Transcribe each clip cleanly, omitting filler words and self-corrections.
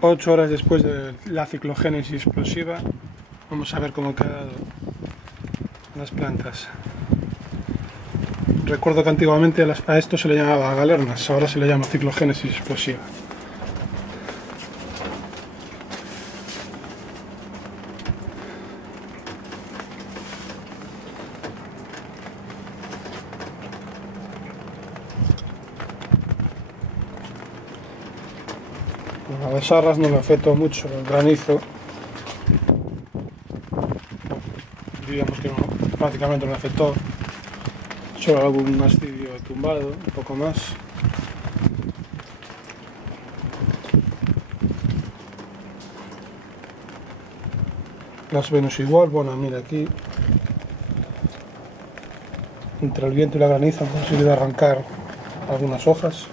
8 horas después de la ciclogénesis explosiva, vamos a ver cómo han quedado las plantas. Recuerdo que antiguamente a esto se le llamaba galernas, ahora se le llama ciclogénesis explosiva. A las arras no me afectó mucho el granizo, diríamos que no, prácticamente no me afectó, solo algún ascidio tumbado, un poco más. Las Venus igual, bueno, mira aquí, entre el viento y la granizo han conseguido arrancar algunas hojas.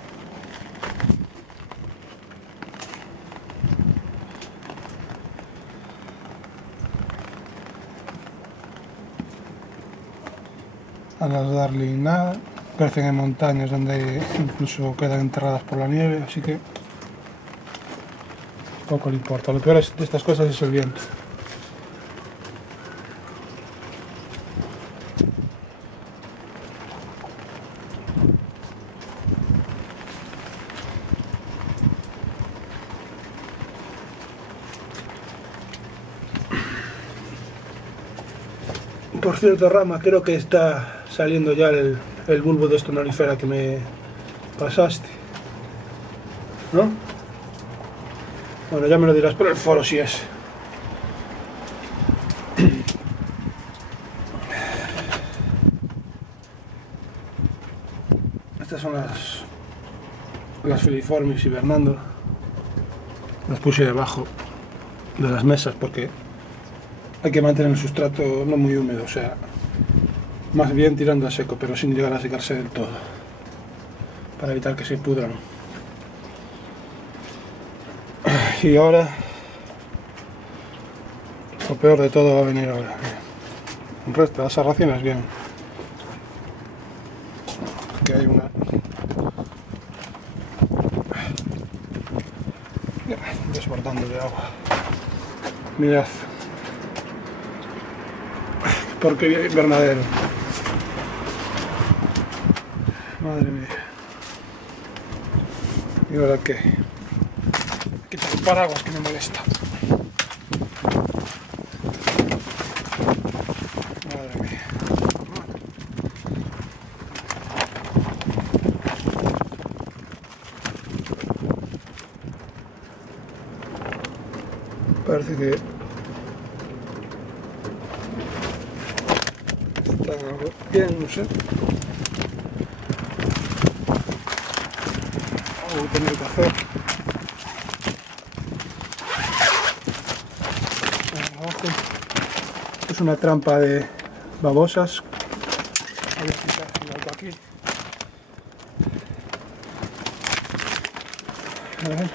A las Darling nada, crecen en montañas donde incluso quedan enterradas por la nieve, así que poco le importa. Lo peor de estas cosas es el viento. Por cierto, Rama, creo que está saliendo ya el bulbo de Stonolifera que me pasaste, ¿no? Bueno, ya me lo dirás por el foro si es. Estas son las filiformis hibernando. Las puse debajo de las mesas porque hay que mantener el sustrato no muy húmedo, o sea, más bien tirando a seco, pero sin llegar a secarse del todo, para evitar que se pudran. Y ahora, lo peor de todo va a venir ahora. El resto de las sarracenas bien. Aquí hay una... desbordando de agua. Mirad. Porquería invernadero. Madre mía. ¿Y ahora qué? Quita el paraguas que me molesta. Madre mía. Parece que están algo bien, no sé. Algo que tengo que hacer. Es una trampa de babosas. Voy a quitar algo aquí. A ver.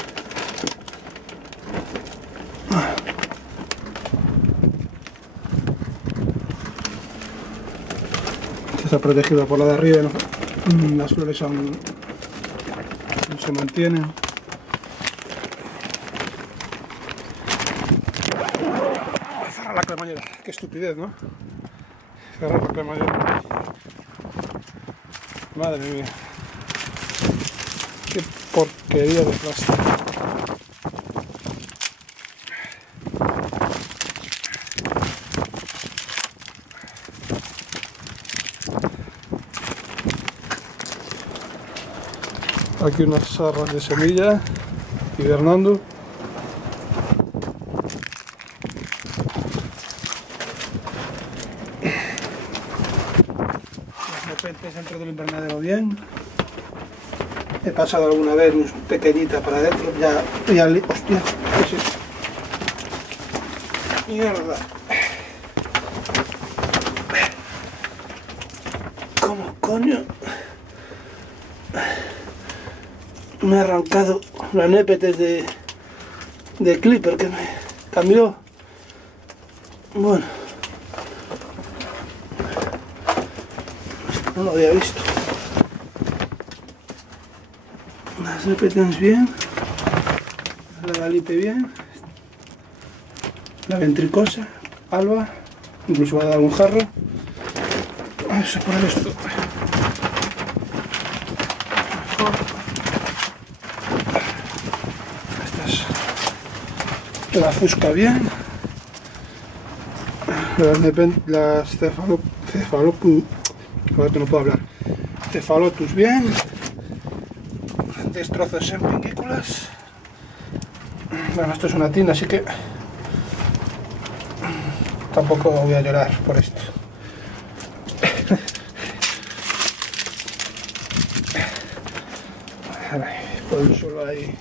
Está protegido por la de arriba, ¿no? Las flores aún no se mantienen. Cerrar la cremallera, qué estupidez, ¿no? Cerrar la cremallera. Madre mía, qué porquería de plástico. Aquí unas sarras de semilla hibernando. Las nepentes dentro del invernadero bien. He pasado alguna vez pequeñita para adentro. Ya, hostia, ¿qué es esto? Mierda. ¿Cómo coño? Me ha arrancado la népetes de clipper que me cambió. Bueno, no lo había visto. Las népetes bien, la Dalipe bien, la ventricosa, alba, incluso va a dar un jarro. Vamos a poner esto mejor. La fusca bien, las cefalotus bien, destrozos en pinguículas. Bueno, esto es una tienda, así que tampoco voy a llorar por esto. Por el suelo hay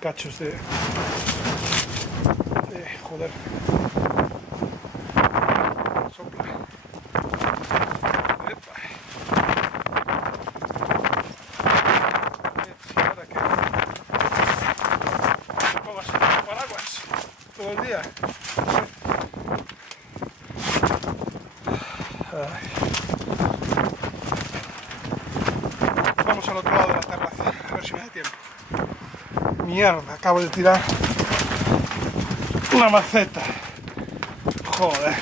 cachos de joder, sopla. Epa. Ahora que me pongo así con paraguas todo el día. Ay. Vamos al otro lado de la terraza, a ver si me da tiempo. Mierda, acabo de tirar una maceta. Joder.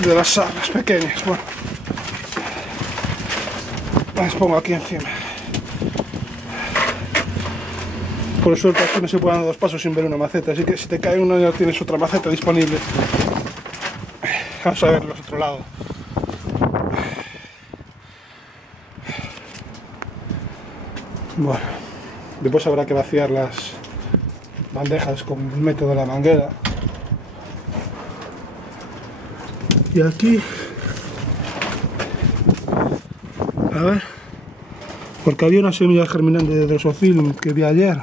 De las sarras pequeñas. Bueno, las pongo aquí encima. Por suerte aquí no se pueden dar dos pasos sin ver una maceta, así que si te cae una ya tienes otra maceta disponible. Vamos a ver los otro lado. Bueno, después habrá que vaciar las bandejas con el método de la manguera. Y aquí, a ver, porque había una semilla germinante de Drosophilum que vi ayer.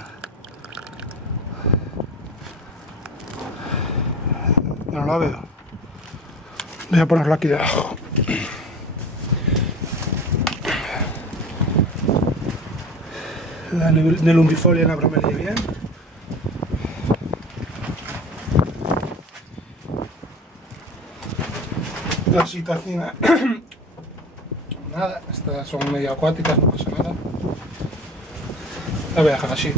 No la veo. Voy a ponerlo aquí debajo. La Nelumbifolia abromelia bien. La citacina, nada, estas son medio acuáticas, no pasa nada. La voy a dejar así.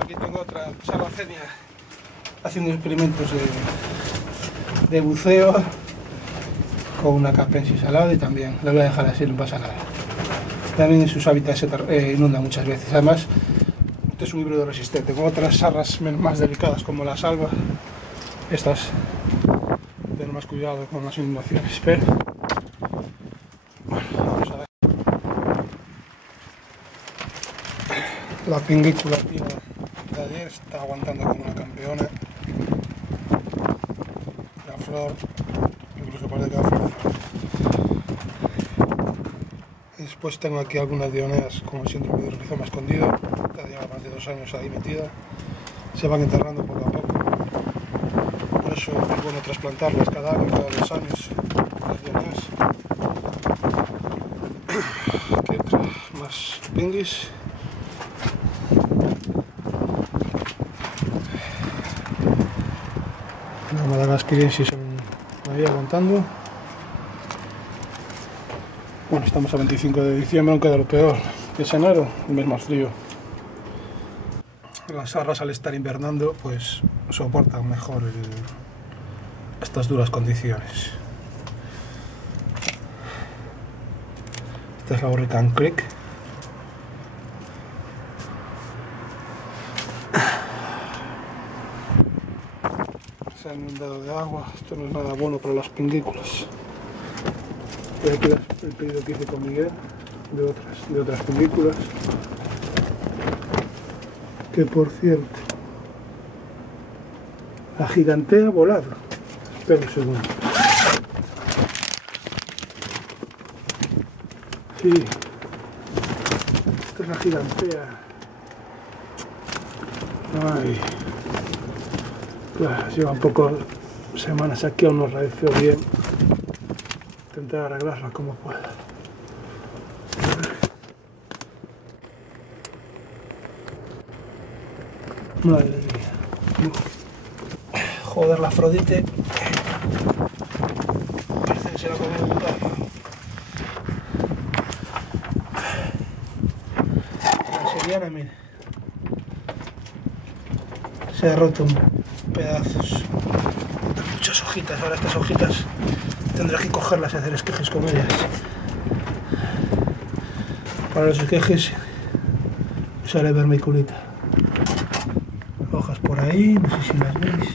Aquí tengo otra Sarracenia haciendo experimentos de buceo con una Capensis al lado y también la voy a dejar así, no pasa nada. También en sus hábitats se inunda muchas veces. Además, este es un híbrido resistente. Con otras sarras más delicadas como la salva, estas tener más cuidado con las inundaciones. Pero bueno, vamos a ver. La pinguícula de ayer está aguantando como una campeona. La flor incluso parece que va a florecer. Después tengo aquí algunas dioneas como el síndrome de rizoma escondido, ya lleva más de 2 años ahí metida, se van enterrando poco a poco, por eso es bueno trasplantarlas cada año, cada 2 años, las dioneas. Aquí otra más pinguis. La Madagascariensis ahí aguantando. Bueno, estamos a 25 de diciembre, aunque de lo peor, que es enero, un mes más frío. Las sarras al estar invernando, pues soportan mejor estas duras condiciones. Esta es la Hurricane Creek. Se ha inundado de agua, esto no es nada bueno para las pinguículas. Y aquí el pedido que hice con Miguel de otras películas, que por cierto, la gigantea ha volado. Espera un segundo. Sí, esta es la gigantea. Ay, claro, lleva un poco semanas aquí, aún no raíces bien. Intentar arreglarla como pueda. Madre mía. Joder, la Afrodite. Parece que se la ha comido un gato. mire, se ha roto en pedazos. Muchas hojitas, ahora estas hojitas tendré que cogerlas y hacer esquejes con ellas. Para los esquejes usaré vermiculita. Hojas por ahí, no sé si las veis.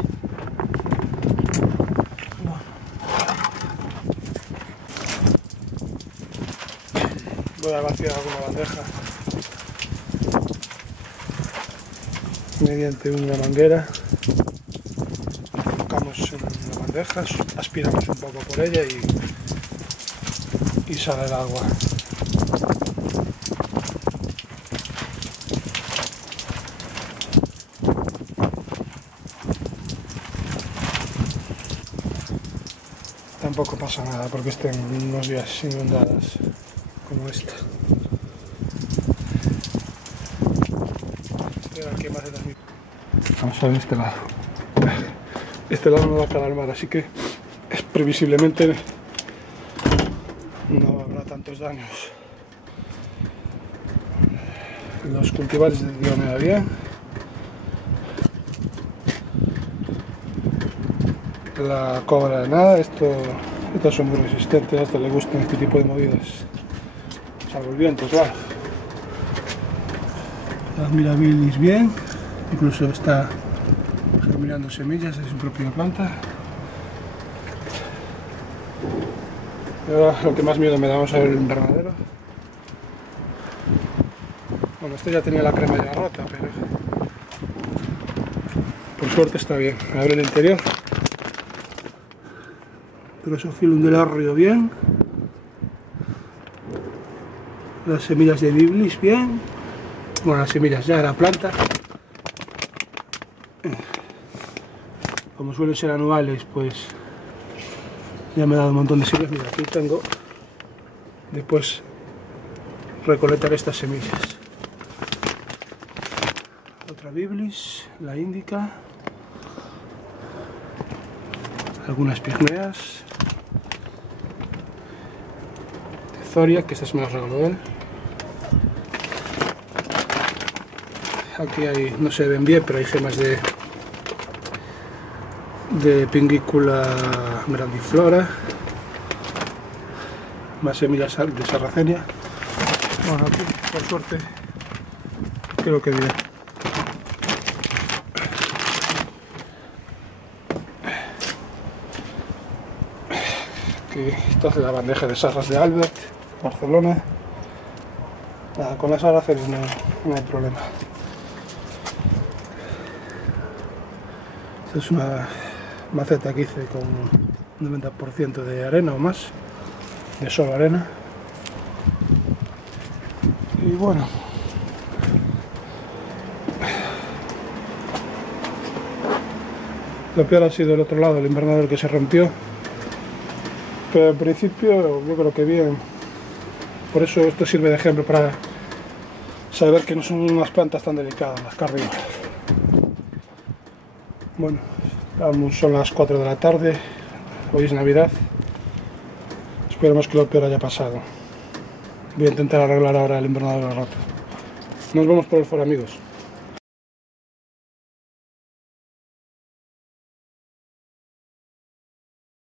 Bueno. Voy a vaciar alguna bandeja mediante una manguera. La colocamos en la bandeja, aspiramos un poco por ella y sale el agua. Tampoco pasa nada porque estén unos días inundadas como esta. Aquí más de 2000. Vamos a ver este lado. Este lado no va a quedar mal, así que previsiblemente no habrá tantos daños. Los cultivares de Dionea bien. La cobra de nada, estos son muy resistentes, hasta le gustan este tipo de movidas. Salvo el viento, claro. La mirabilis bien, incluso está germinando semillas de su propia planta. Y ahora lo que más miedo me da, vamos a ver el invernadero. Bueno, este ya tenía la crema ya rota, pero por suerte está bien. Abre el interior. Drosophilum del Arrio bien. Las semillas de Biblis bien. Bueno, las semillas ya de la planta. Como suelen ser anuales, pues ya me he dado un montón de semillas. Mira, aquí tengo. Después recolectar estas semillas. Otra Biblis, la índica. Algunas pigmeas. Zoria, que estas me las regaló él. Aquí hay, no se ven bien, pero hay gemas de Pinguicula grandiflora. Más semillas de sarracenia. Bueno, aquí, por suerte, creo que bien. Aquí está la bandeja de sarras de Albert, Barcelona. Nada, con las sarracenas no hay problema. Esta es una maceta que hice con un 90% de arena o más, de solo arena. Y bueno, lo peor ha sido el otro lado, el invernadero que se rompió. Pero en principio yo creo que bien. Por eso esto sirve de ejemplo para saber que no son unas plantas tan delicadas las carnívoras. Bueno, son las 4 de la tarde, hoy es Navidad. Esperemos que lo peor haya pasado. Voy a intentar arreglar ahora el invernadero roto. Nos vemos por el foro, amigos.